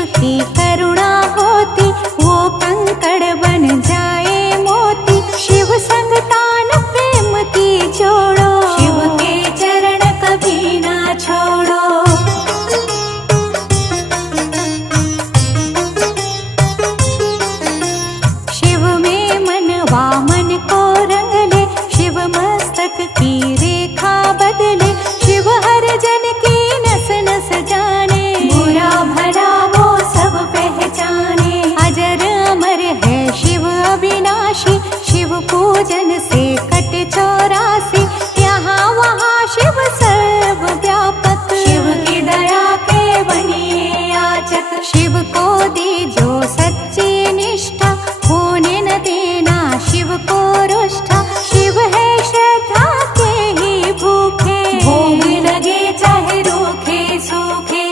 शिव की करुणा होती, वो कंकड़ बन जाए मोती। शिव संग तान प्रेम की जोड़ो, शिव के चरण कभी ना छोड़ो। शिव में मनवा मन को रंग ले, शिव मस्तक की रेखा बदले। शिव हर जन की नस नस जाने, बुरा भला वो सब पहचाने। अजर अमर है शिव अविनाशी, शिव पूजन से कटे 84। यहाँ वहाँ शिव सर्व व्यापक, शिव की दया के बनिए याचक। शिव को दीजो सच्ची निष्ठा, होने न देना शिव को रुष्टा। शिव है श्रद्धा के ही भूखे, भोग लगे चाहे रूखे सूखे।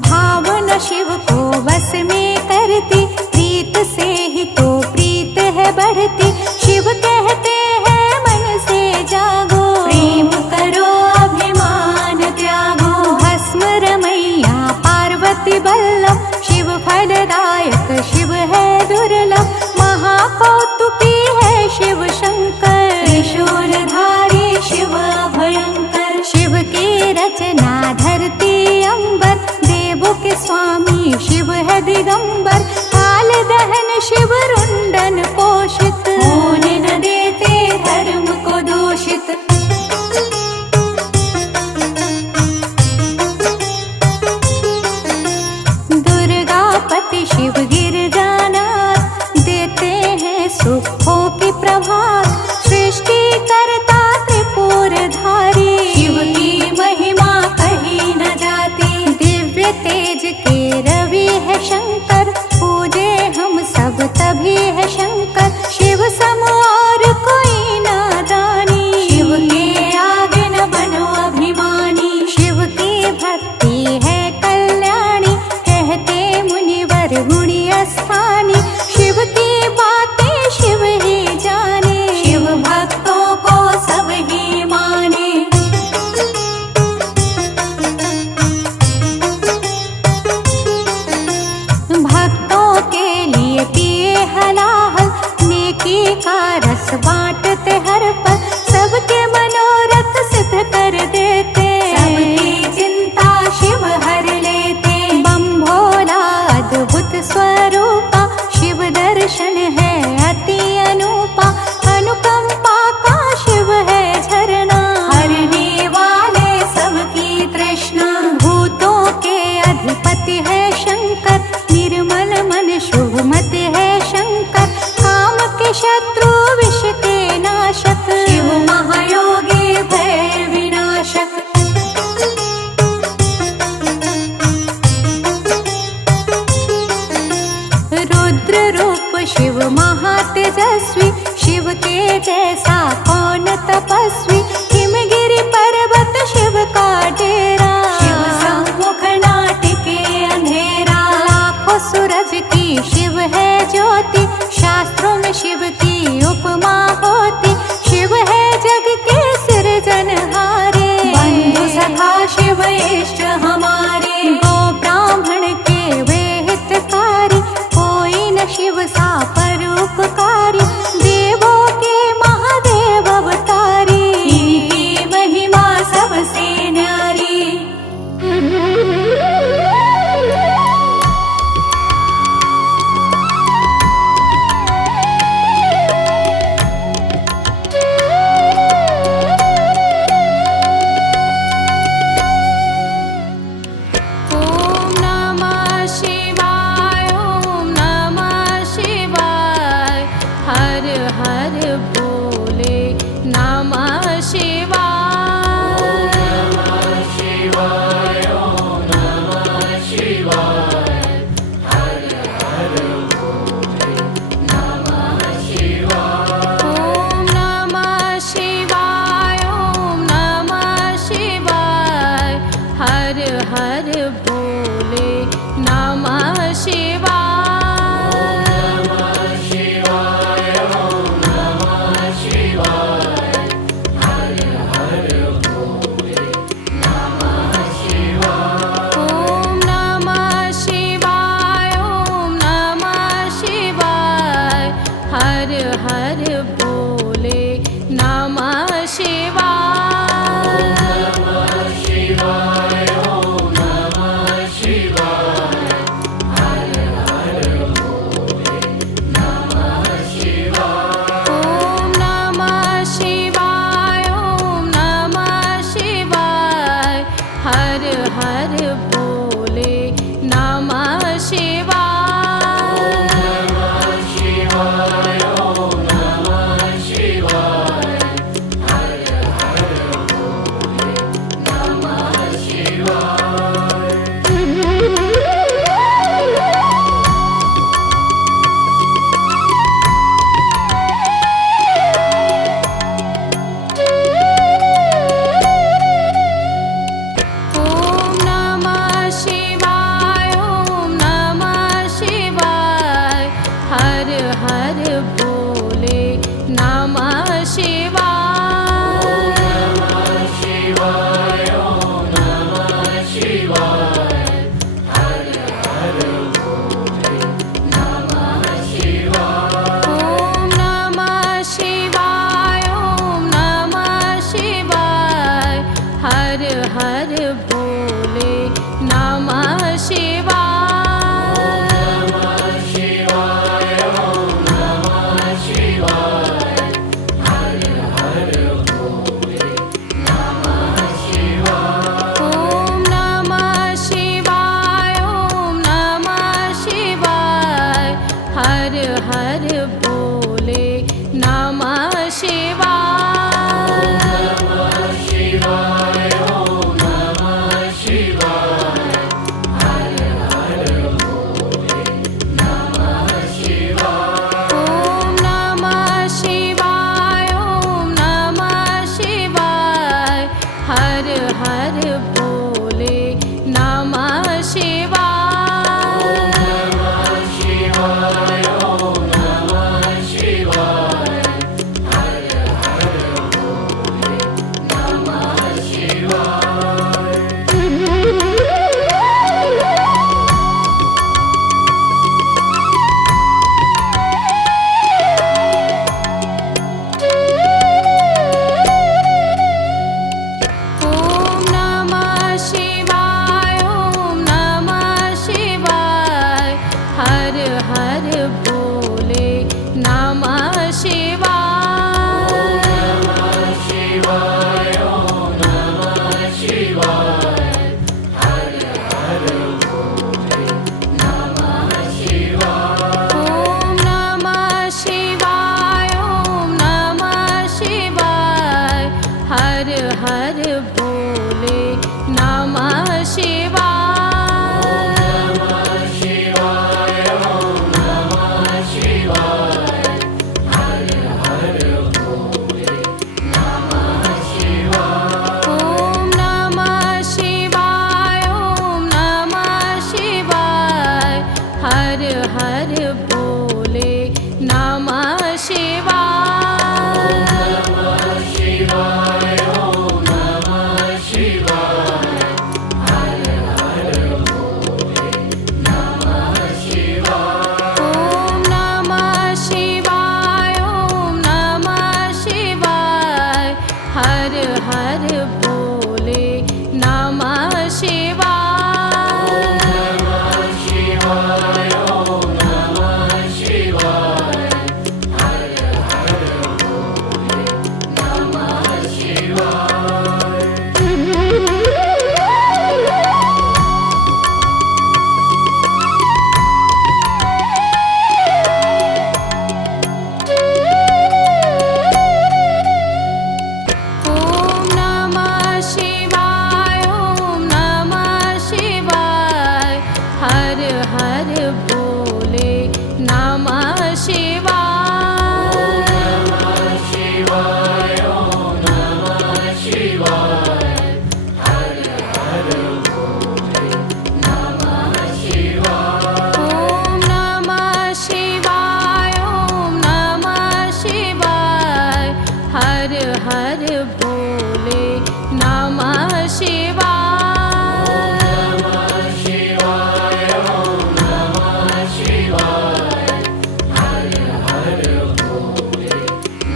भावना शिव को वश में करती, प्रीत से ही तो प्रीत है बढ़ती। शिव कहते हैं मन से जागो, प्रेम करो अभिमान त्यागो। भस्म रमैया पार्वती बल्लभ, शिव फलदायक शिव है दुर्लभ। महाकौतुकी है शिव शंकर, त्रिशूलधारी शिव भयंकर। शिव की रचना धरती अंबर, देवों के स्वामी शिव है दिगंबर। काल दहन शिव रुंडन पोषित, होने न देते धर्म को दूषित। दुर्गापति शिव गिरजानाथ, देते हैं सुखों की प्रभात। सृष्टि करता त्रिपुरधारी, शिव की महिमा कही न जाती। दिव्य तेज के रवि है शंकर, पूजे हम सब तभी है शंकर। शिव सम और कोई नादानी, शिव के आगे न बनो अभिमानी। शिव की भक्ति है कल्याणी, कहते मुनिवर गुणी स्थानी। शिव की बातें शिव ही जाने, शिव भक्तों को सब ही माने। भक्तों के लिए पिए हलाहल, नेकी का रस बांटते हर पल। सबके मनोरथ सिद्ध कर देते, सबकी चिंता शिव हर लेते। बम भोला अद्भुत स्वरूपा, शिव दर्शन है अति अनूपा। अनुकंपा का शिव है झरना, हरने वाले सबकी तृष्णा। भूतों के अधिपति है शंकर, निर्मल मन शुभ मत है शंकर। काम के शत्रु विष के नाशक, शिव महायोगी भय विनाशक। रुद्र रूप शिव महातेजस्वी, शिव के जैसा कौन तपस्वी। हिमगिरि पर्वत शिव का डेरा, शिव सम्मुख नाटिके अंधेरा। लाखों सूरज की शिव है ज्योति, शास्त्रों में शिव की उपमा होती। शिव है जग के सृजनहारे, बंधु सखा शिव इष्ट हमारे। गो ब्राह्मण के वे हितकारी, कोई न शिव सा परोपकारी। देवों के महादेव अवतारी, इनकी महिमा सबसे न्यारी। हर हर भोले नमः शिवाय। ओम नमः शिवाय, हर हर भोले नमः शिवाय। ओम नमः शिवाय, ओम नमः शिवाय, हर हर भोले नमः शिवाय। नमः शिवाय, ओम नमः शिवाय, हर हर भोले नमः शिवाय। ओम नमः शिवाय, ओम नमः शिवाय, हर हर भोले नमः शिवाय। नमः शिवाय, ओम नमः शिवाय, हर हर भोले नमः शिवाय। ओम नमः शिवाय, ओम नमः शिवाय, हर हर भोले नमः शिवाय। नमः शिवाय, ओम नमः शिवाय, हर हर भोले नमः शिवाय। ओम नमः शिवाय, ओम नमः शिवाय, हर हर भोले नमः शिवाय। नमः शिवाय, ओम नमः शिवाय, हर हर भोले नमः शिवाय। ओम नमः शिवाय, ओम नमः शिवाय, हर हर भोले नमः शिवाय। नमः शिवाय, ओम नमः शिवाय, हर हर भोले नमः शिवाय। ओम नमः शिवाय, ओम नमः शिवाय, हर हर भोले नमः शिवाय। नमः शिवाय, ओम नमः शिवाय, हर हर भोले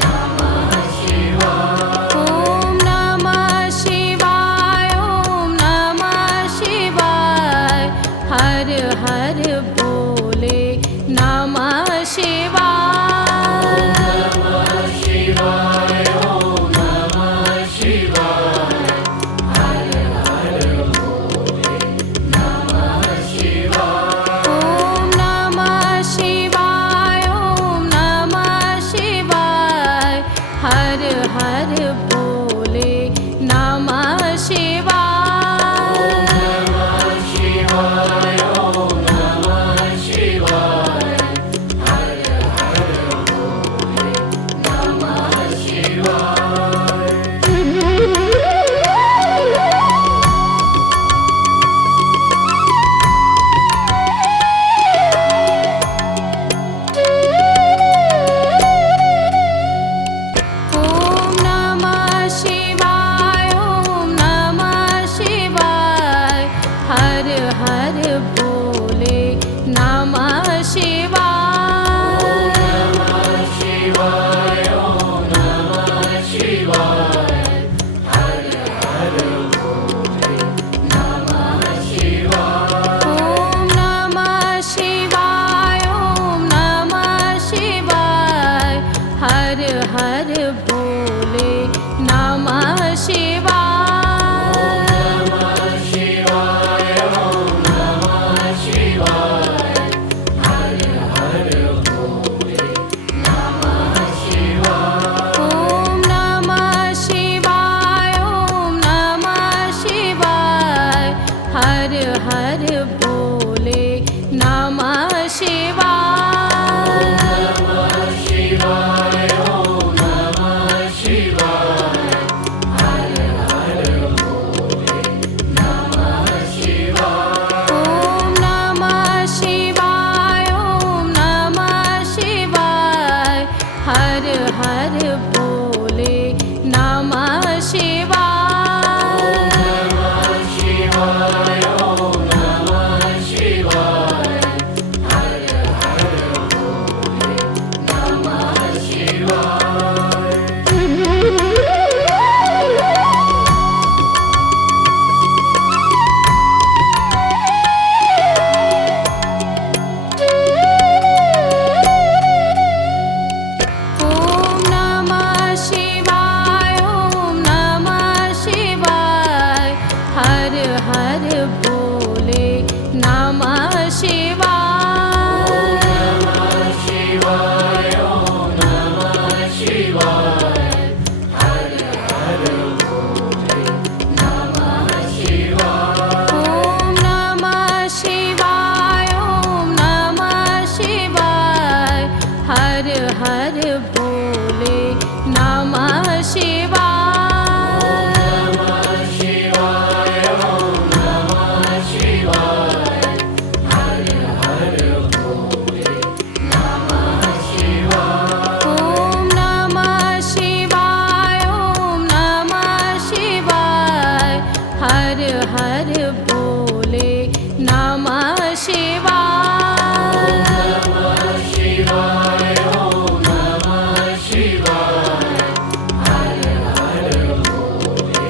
नमः शिवाय। ओम नमः शिवाय, ओम नमः शिवाय, हर हर भोले नमः शिवाय। नमः शिवाय, ओम नमः शिवाय, हर हर भोले नमः शिवाय। ओम नमः शिवाय, ओम नमः शिवाय, हर हर भोले नमः शिवाय। नमः शिवाय, ओम नमः शिवाय, हर हर भोले नमः शिवाय। ओम नमः शिवाय, ओम नमः शिवाय, हर हर भोले नमः शिवाय। नमः शिवाय, ओम नमः शिवाय, हर हर भोले नमः शिवाय। ओम नमः शिवाय, ओम नमः शिवाय, हर हर भोले नमः शिवाय। नमः शिवाय, ओम नमः शिवाय, हर हर भोले नमः शिवाय। ओम नमः शिवाय, ओम नमः शिवाय, हर हर भोले नमः शिवाय। नमः शिवाय, ओम नमः शिवाय, हर हर हर हर भोले नमः शिवाय। नमः शिवाय ओम नमः शिवाय हर हर भोले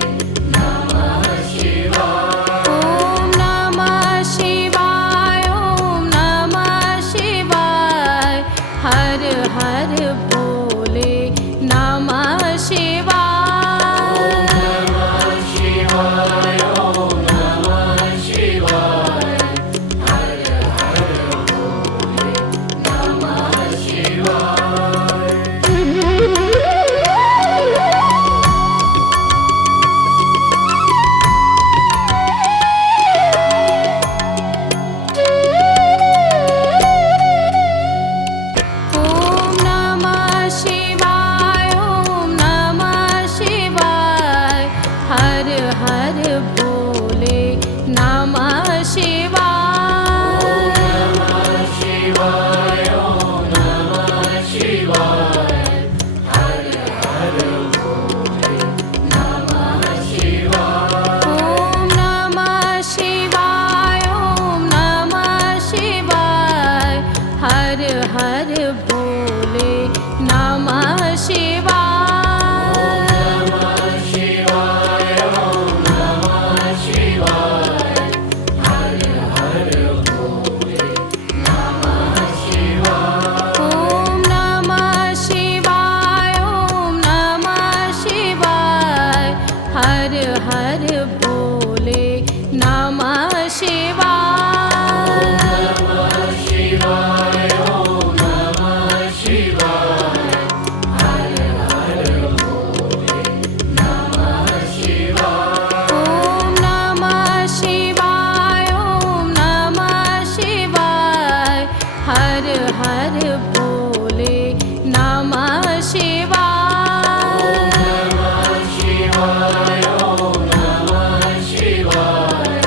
नमः शिवाय। ओम नमः शिवाय ओम नमः शिवाय हर हर भोले नमः शिवाय। नमः शिवाय ओम नमः शिवाय हर हर भोले नमः शिवाय। ओम नमः शिवाय ओम नमः शिवाय हर हर भोले नमः शिवाय। नमः शिवाय ओम नमः शिवाय हर हर भोले नमः शिवाय। ओम नमः शिवाय ओम नमः शिवाय हर हर भोले नमः शिवाय। नमः शिवाय ओम नमः शिवाय हर हर भोले नमः शिवाय। ओम नमः शिवाय ओम नमः शिवाय हर हर भोले नमः शिवाय। नमः शिवाय ओम नमः शिवाय हर हर भोले नमः शिवाय। ओम नमः शिवाय ओम नमः शिवाय हर हर भोले नमः शिवाय। नमः शिवाय ओम नमः शिवाय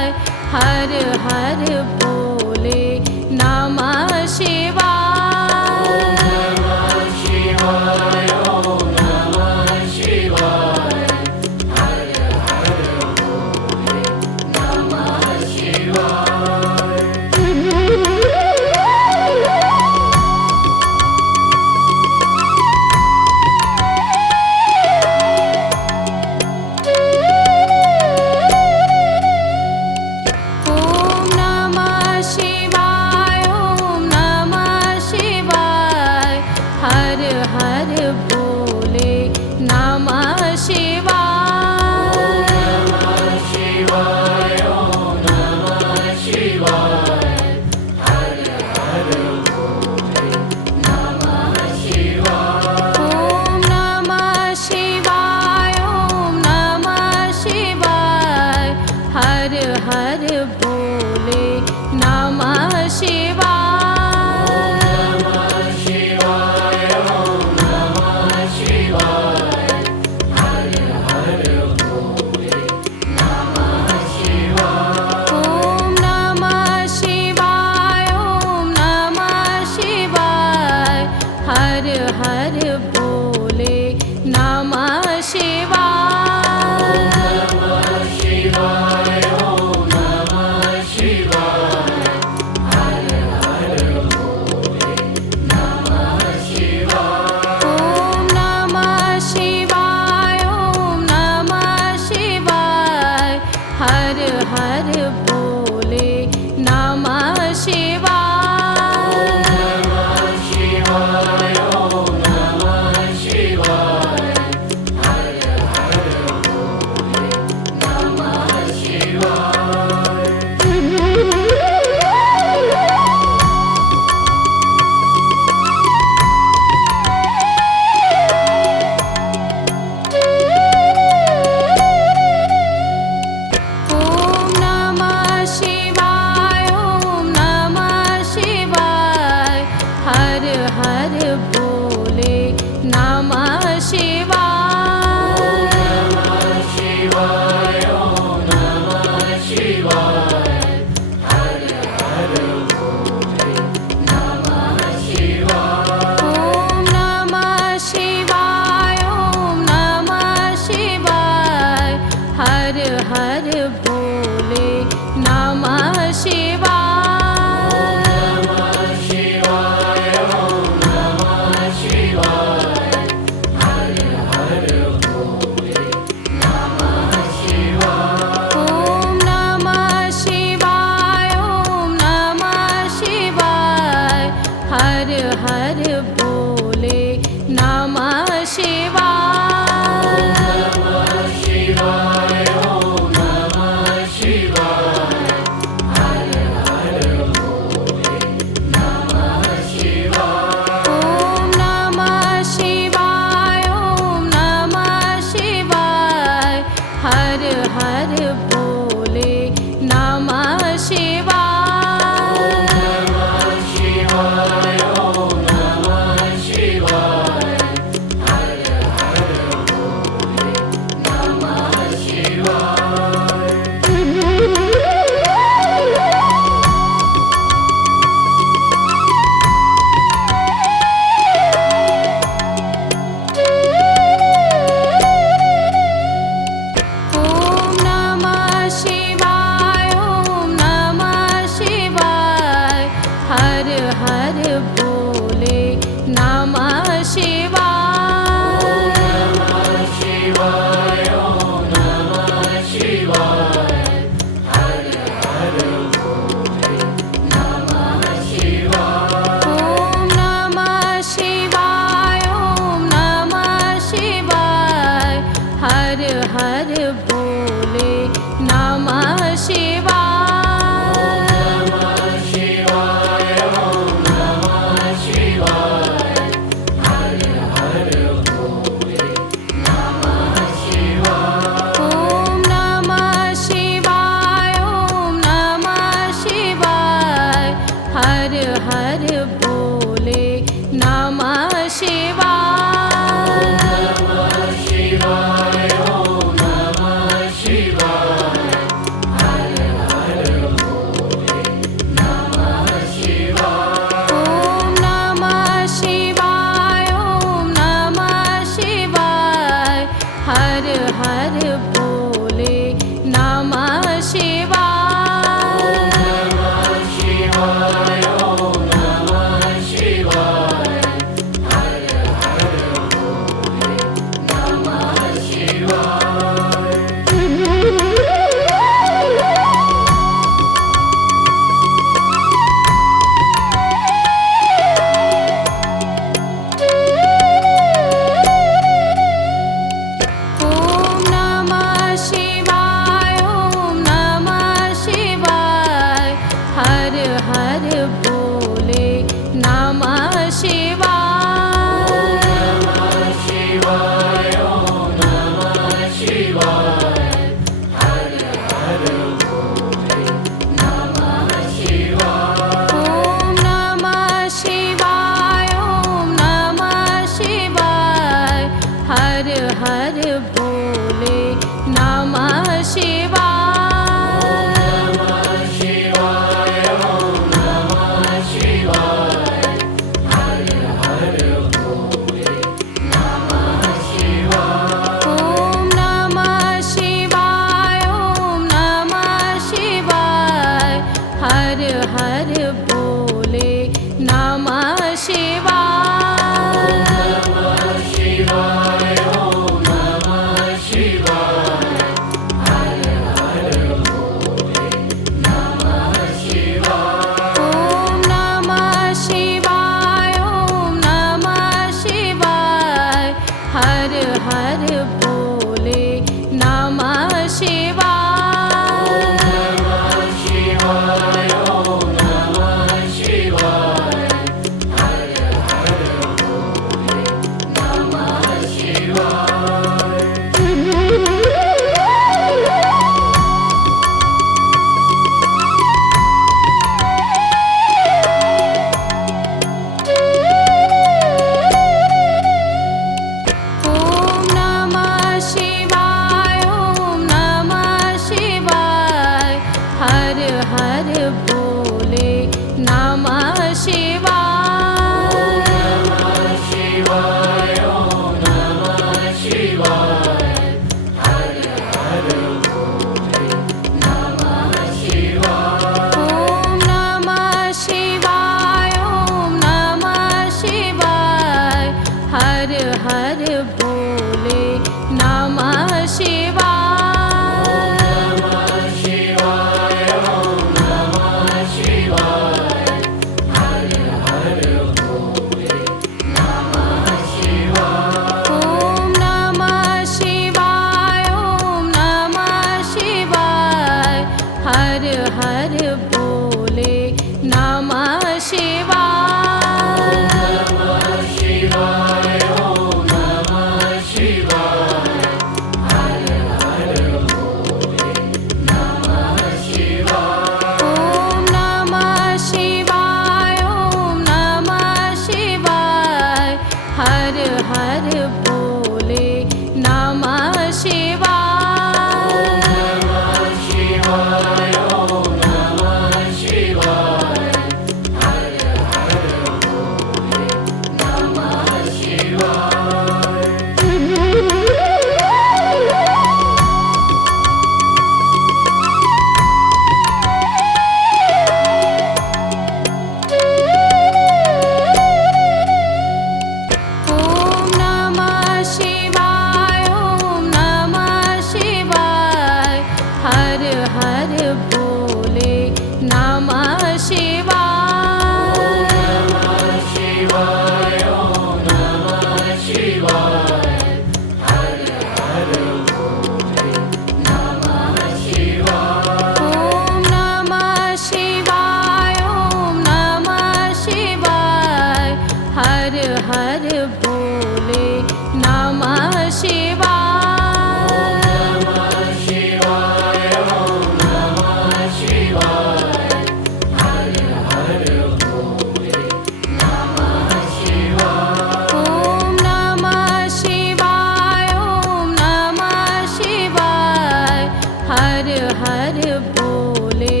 हर हर भोले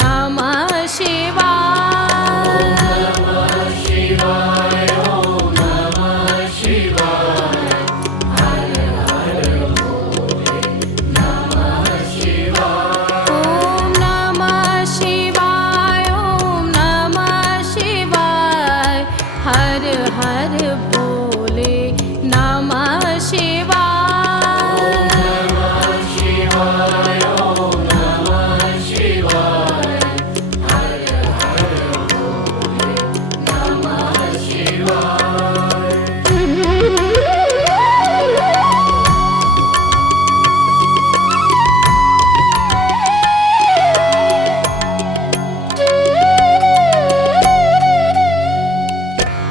नमः शिवाय। Om Namah Shivaya. Har Har Bole Namah Shivaya. Om Namah Shivaya, Om Namah Shivaya. Har Har Bole Namah Shivaya. Om Namah Shivaya. Har Har Bole Namah Shivaya.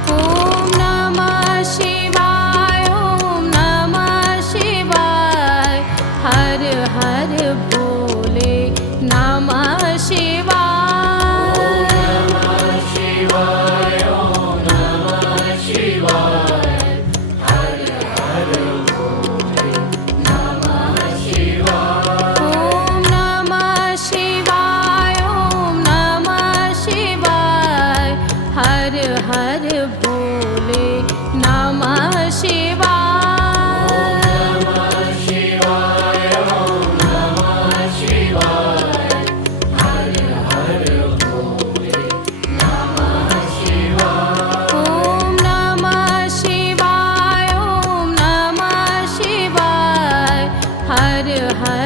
Om Namah Shivaya, Om Namah Shivaya. Har Har Bole Namah Shivaya. Om Namah Shivaya. Har Har Bole Namah Shivaya. Om Namah Shivaya, Om Namah Shivaya. Har Har Bole Namah Shivaya. Om Namah Shivaya. Har Har Bole Namah Shivaya. Om Namah Shivaya, Om Namah Shivaya. Har Har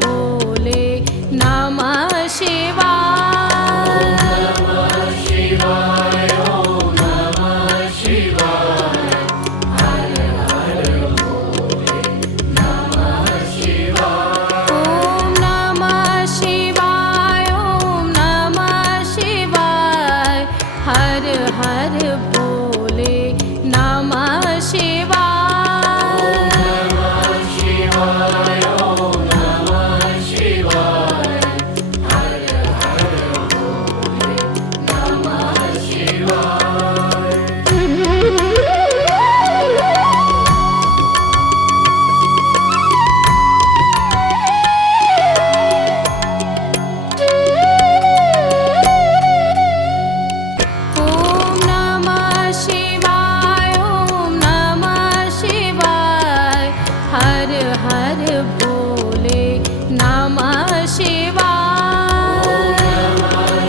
Bole Namah Shivaya. Om Namah Shivaya. Har Har Bole Namah Shivaya. Om Namah Shivaya, Om Namah Shivaya. Har Har Bole Namah Shivaya. Om Namah Shivaya. Har Har Bole Namah Shivaya. Om Namah Shivaya, Om Namah Shivaya. Har Har Bole Namah Shivaya. Om Namah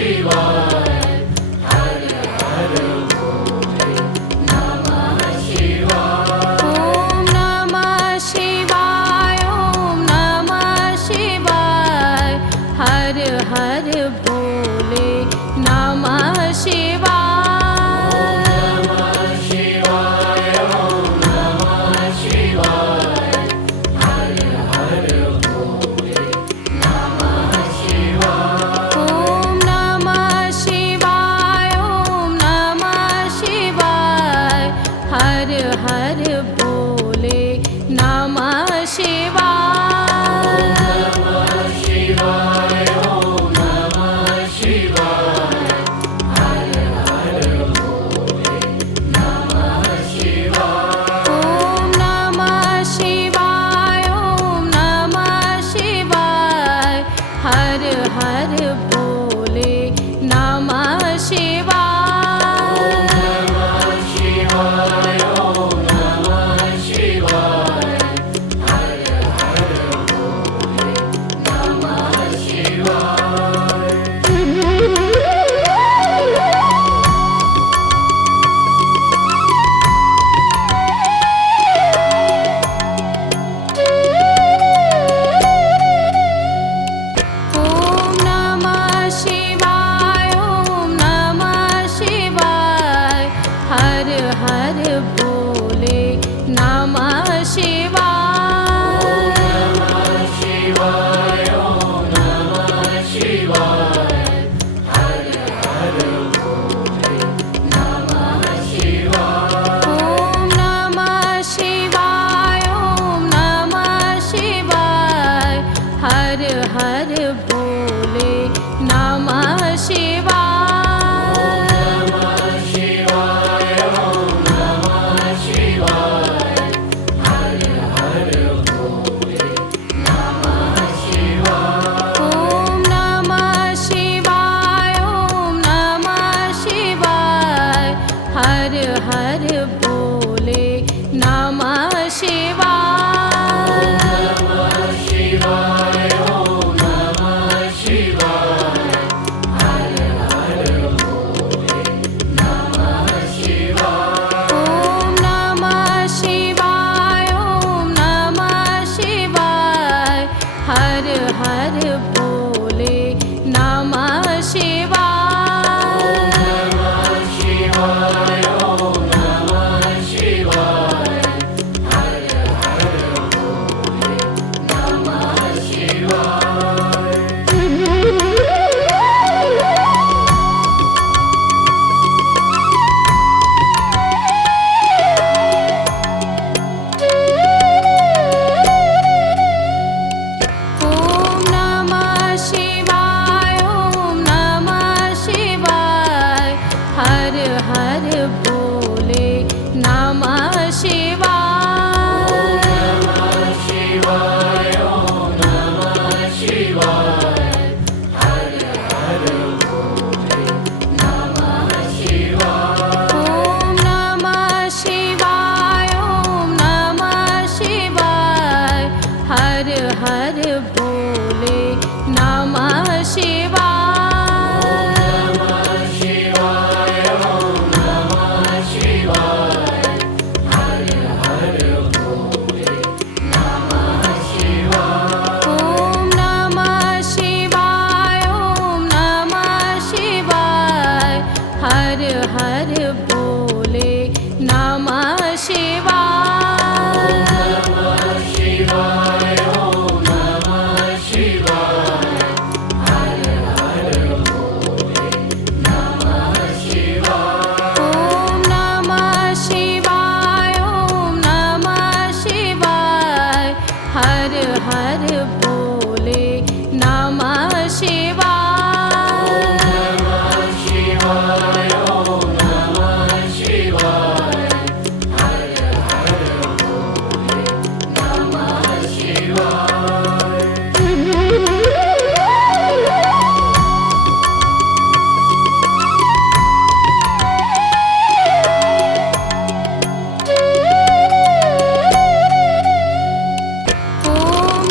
Shivaya. Har Har Bole Namah Shivaya. Om Namah Shivaya, Om Namah Shivaya. Har Har Bole Namah Shivaya. Om Namah Shivaya. Har Har Bole Namah Shivaya. Om Namah Shivaya, Om Namah Shivaya. Har Har Bole Namah Shivaya. Om Namah Shivaya. Har Har Bole Namah Shivaya. Om Namah Shivaya, Om Namah Shivaya. Har Har Bole Namah Shivaya. Om Namah Shivaya. Har Har शिवाय शिवाय ओम नमः शिवाय हर हर भोले नमः शिवाय ओम नमः शिवाय ओम नमः शिवाय हर हर भोले नमः शिवाय नमः शिवाय ओम नमः शिवाय हर हर भोले नमः शिवाय ओम नमः शिवाय ओम नमः शिवाय हर हर भोले नमः शिवाय नमः शिवाय ओम नमः शिवाय हर हर भोले नमः शिवाय ओम नमः शिवाय ओम नमः शिवाय हर हर भोले नमः शिवाय नमः शिवाय ओम नमः शिवाय हर हर भोले नमः शिवाय ओम नमः शिवाय ओम नमः शिवाय हर हर भोले नमः शिवाय नमः शिवाय ओम नमः शिवाय हर हर भोले नमः शिवाय ओम नमः शिवाय ओम नमः शिवाय हर हर भोले नमः शिवाय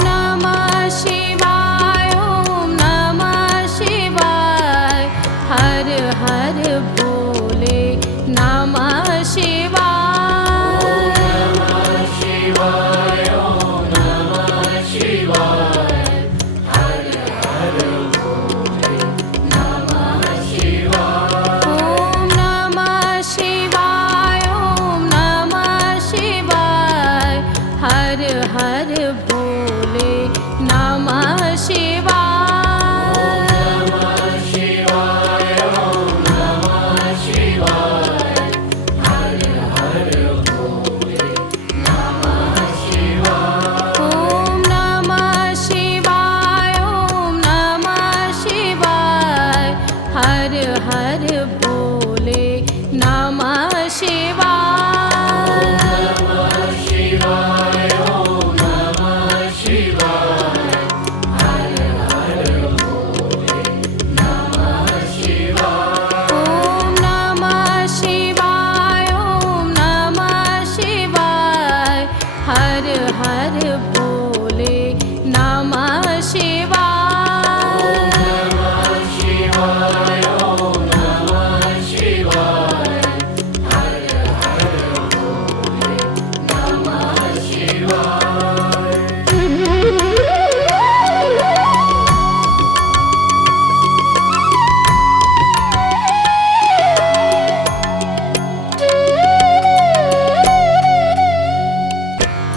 नमः शिवाय ओम नमः शिवाय हर हर भोले नमः शिवाय ओम नमः शिवाय ओम नमः शिवाय हर हर भोले नमः शिवाय नमः शिवाय ओम नमः शिवाय हर हर भोले नमः शिवाय ओम नमः शिवाय ओम नमः शिवाय हर हर भोले नमः शिवाय नमः शिवाय ओम नमः शिवाय हर हर भोले नमः शिवाय ओम नमः शिवाय ओम नमः शिवाय हर हर भोले नमः शिवाय नमः शिवाय ओम नमः शिवाय हर हर भोले नमः शिवाय ओम नमः शिवाय ओम नमः शिवाय हर हर भोले नमः शिवाय नमः शिवाय ओम नमः शिवाय हर हर भोले नमः शिवाय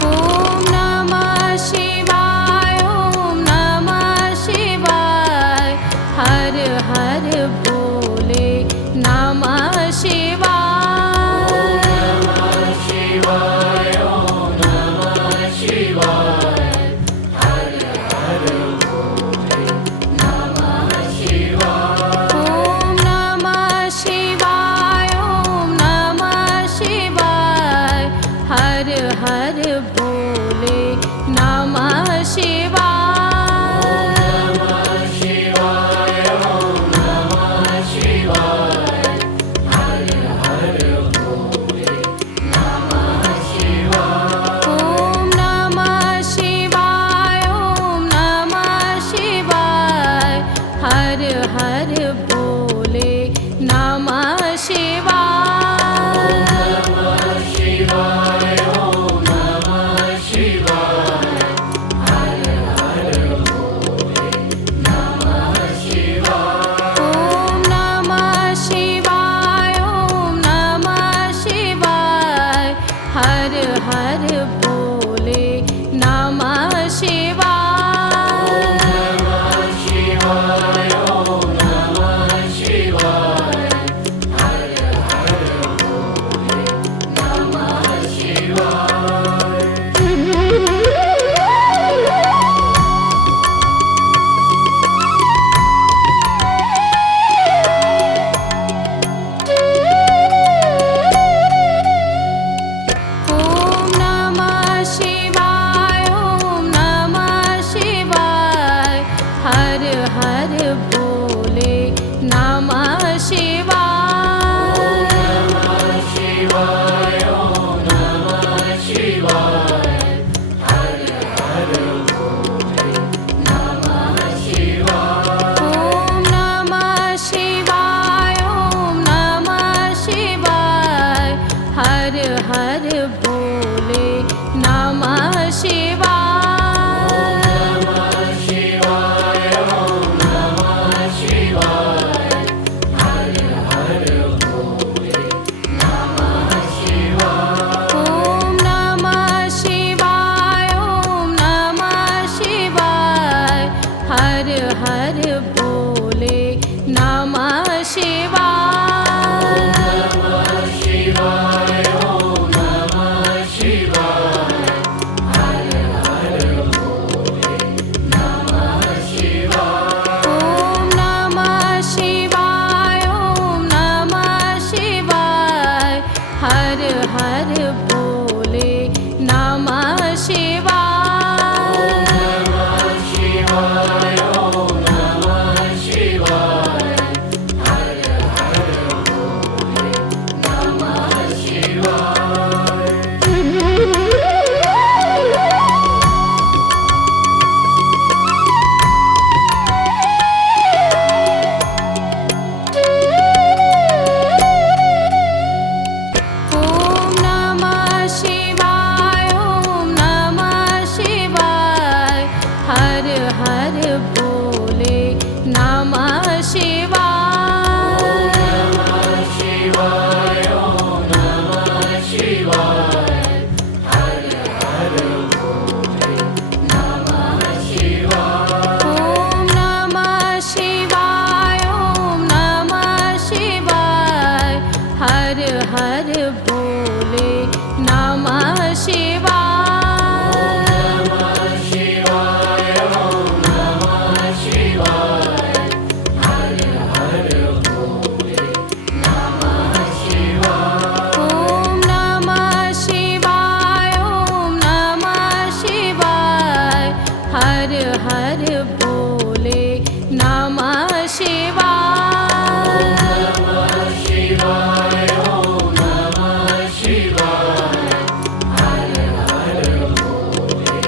ओम नमः शिवाय ओम नमः शिवाय हर हर भोले नमः शिवाय नमः शिवाय ओम नमः शिवाय हर हर भोले नमः शिवाय ओम नमः शिवाय ओम नमः शिवाय हर हर भोले नमः शिवाय नमः शिवाय ओम नमः शिवाय हर हर भोले नमः शिवाय हर भोले नमः शिवाय। नमः शिवाय ओम नमः शिवाय हर हर भोले नमः शिवाय। ओम नमः शिवाय ओम नमः शिवाय हर हर भोले नमः शिवाय। नमः शिवाय ओम नमः शिवाय हर हर भोले नमः शिवाय। ओम नमः शिवाय ओम नमः शिवाय हर हर भोले नमः शिवाय। नमः शिवाय ओम नमः शिवाय हर हर भोले नमः शिवाय। ओम नमः शिवाय ओम नमः शिवाय हर हर भोले नमः शिवाय। नमः शिवाय ओम नमः शिवाय हर हर भोले नमः शिवाय। ओम नमः शिवाय ओम नमः शिवाय हर हर भोले नमः शिवाय। नमः शिवाय ओम नमः शिवाय हर हर भोले नमः शिवाय। ओम नमः शिवाय ओम नमः शिवाय हर हर भोले नमः शिवाय। नमः शिवाय ओम नमः शिवाय हर हर भोले नमः शिवाय। ओम नमः शिवाय ओम नमः शिवाय हर हर भोले नमः शिवाय। नमः शिवाय ओम नमः शिवाय हर हर भोले नमः शिवाय। ओम नमः शिवाय ओम नमः शिवाय हर हर भोले नमः शिवाय। नमः शिवाय ओम नमः शिवाय हर हर भोले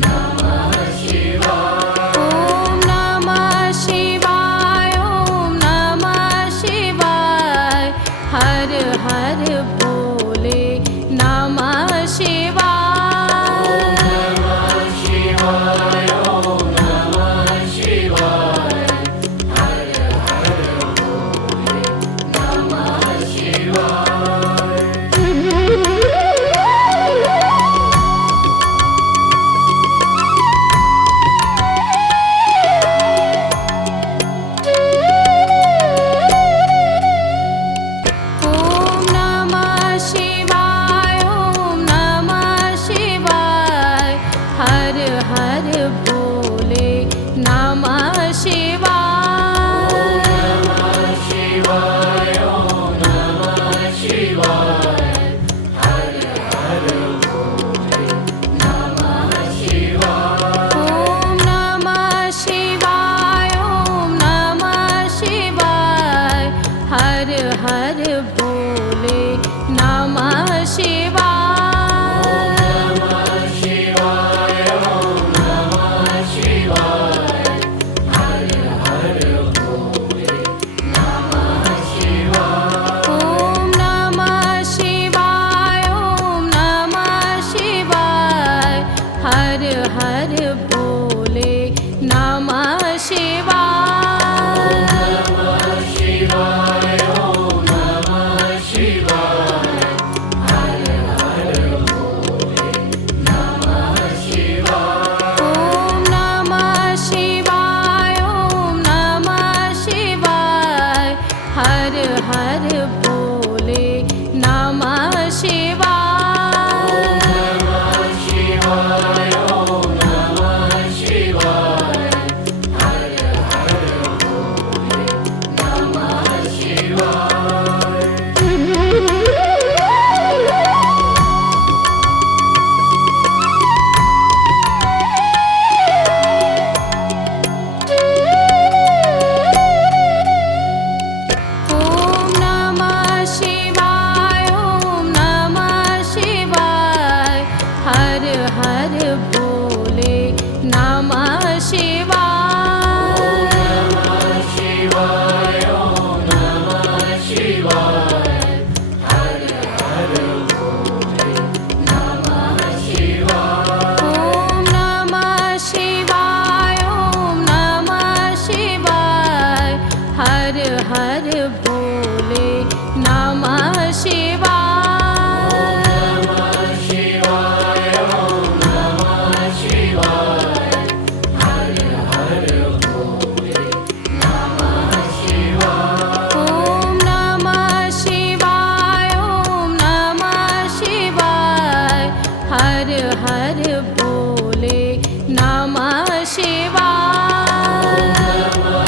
नमः शिवाय। ओम नमः शिवाय ओम नमः शिवाय हर हर भोले नमः शिवाय। नमः शिवाय ओम नमः शिवाय हर हर भोले नमः शिवाय। ओम नमः शिवाय ओम नमः शिवाय हर हर भोले नमः शिवाय। नमः शिवाय ओम नमः शिवाय हर हर भोले नमः शिवाय। ओम नमः शिवाय ओम नमः शिवाय हर हर भोले नमः शिवाय। नमः शिवाय ओम नमः शिवाय हर हर भोले नमः शिवाय। ओम नमः शिवाय ओम नमः शिवाय हर हर भोले नमः शिवाय। नमः शिवाय ओम नमः शिवाय हर हर भोले हर हर भोले नमः शिवाय। नमः शिवाय ओम नमः शिवाय हर हर भोले नमः शिवाय। ओम नमः शिवाय ओम नमः शिवाय हर हर भोले नमः शिवाय। नमः शिवाय ओम नमः शिवाय हर हर भोले नमः शिवाय। ओम नमः शिवाय ओम नमः शिवाय हर हर भोले नमः शिवाय। नमः